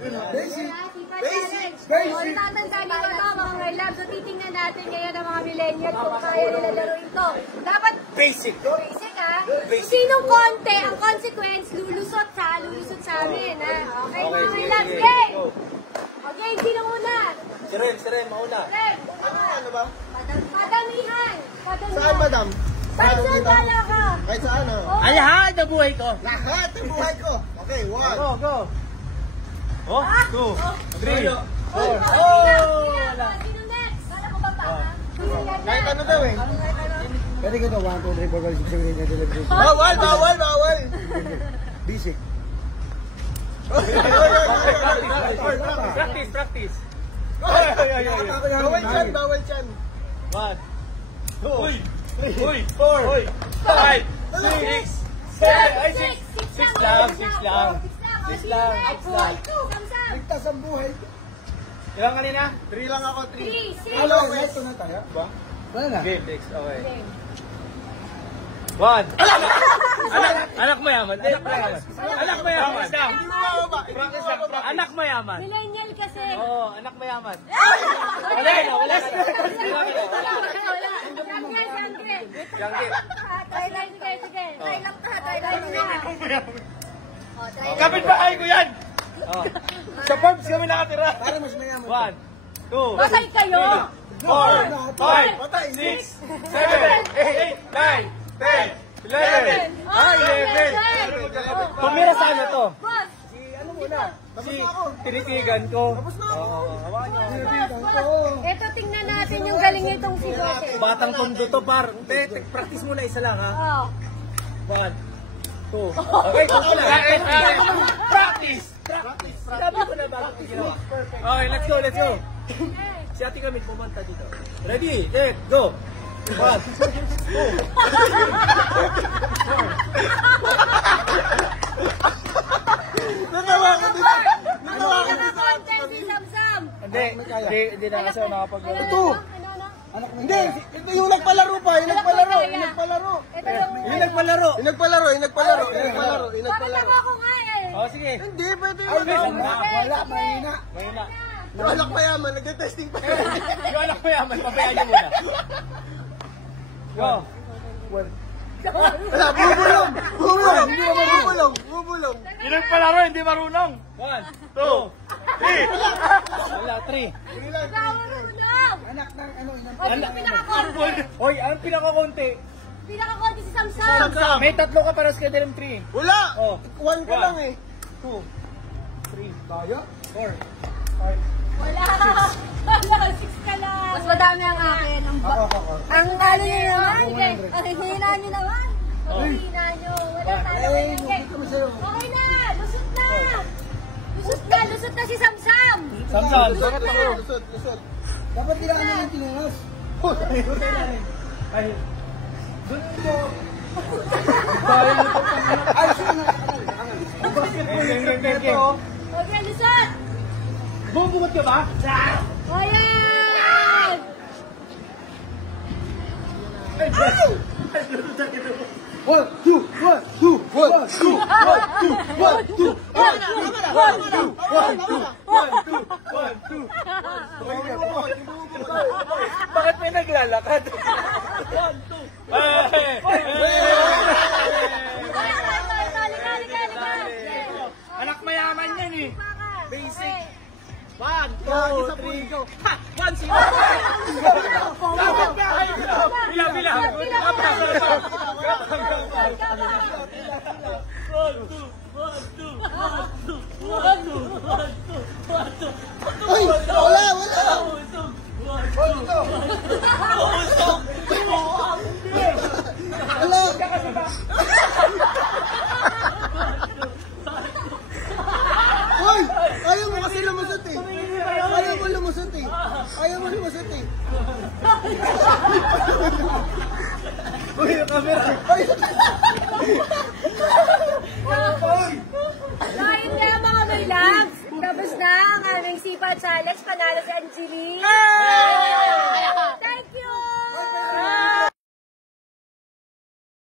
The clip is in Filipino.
Basic. Basic. O, tatandaan nyo ito, mga my love. So, titingnan natin ngayon ang mga millennial kung kaya nila laruin ito. Dapat Basic. basic, ha? So, sinong konti, ang consequence, lulusot sa amin, ha? Okay, mga my love, game! Okay, sino muna? Si Ren, mauna. Ren, Ano ba? padamihan. Saan, madam? Saan pala ka? Kahit saan, ha? Okay. Ay, lahat ng buhay ko. Lahat ng buhay ko. Okay, 1. Go. Oh, 2, 3, 4. Wala. Sino next? Wala ko ba pa? Kahit ano daw eh. Pwede ko ito, 1, 2, 3, 4, 5, 6, 7, 8, 9, 10, 11, 12. Bawal. Basic. Practice. Bawal dyan. 1, 2, 3, 4, 5, 6, 7, 6 lang. Ligtas ang buhay. Ilang kanina? 3 lang ako, 3. 3, 6. Hello, ito na tayo. Ba? Wala na. Game, next. Okay. 1. Anak mayaman. Anak mayaman. Millennial kasi. Oo, anak mayaman. Wala. Wala. Sige. Try lang ka. Kapit bahay ko yan! Sa pubs kami nakatira. Para mas mayaman. 1, 2, Patay kayo. 4, 5, 6, 7, 8, 9, 10, 11. 11. Tumira sa ano to? Boss. Ano muna? Si tinitigan ko. Tapos na ako. Ito, tingnan natin yung galing nitong si Bote. Batang tondo to par. Practice muna isa lang ha. Oh. 1, 2. Okay, practice. Sabi ko na bago ko ginawa. Okay, let's go. Si Ate Kamit pumunta dito. Ready, set, go. 1, 2. Nagawa ko dito. Naka-content si Samsam. Hindi na kasi nakapag-go. Ito. Hindi, yung nagpalaro pa. Yung nagpalaro. Ito yung... Inagpalaro. Bakit ako nga eh? Oh, sige. Hindi, pwede Ay, yun. wala, mahina. Mahina. Anak mayaman, nagte-testing pa. Yung anak mo yaman, pabayaan niyo muna. Go. Wala, bubulong. Yun ang palaro, hindi marunong. 1, 2, 3. Wala, 3. Marunong! Anak ng ano, O, sino pinaka-content? Oy, ang pinakakonti. Pinaka-content si Samsam. May 3 ka para sa Kedem 3. Wala. Oh. 1 ka lang eh. 2, 3, tayo. 4, 5. Wala. 6 ka lang. Mas madami ang akin. Ako. Ang ano nyo naman. Ang hina nyo naman. Ang hina nyo. Wala tayo. Okay na. Lusot na si Samsam. Samsam. Lusot. Dapat kailangan nyo ng tinangas. Ay. Doon mo. Ay, sige na. Okay, lusot. Bumbugot ka ba? Ayan. One, two. Bakit may naglalakad? 1, 2. Anak mayaman yan eh. Basic. 1, 2, 3, go. Ha! 1, 0. Dapat ka kayo. Bilang. 1, 2. Ay, wala. Hoy, ayaw mo kasi lumusot eh. Ayaw mo lumusot eh. Uy, yung camera. Dahil nga mga may loves, tapos na ang aming Sipa Challenge. Panalo si Angeline.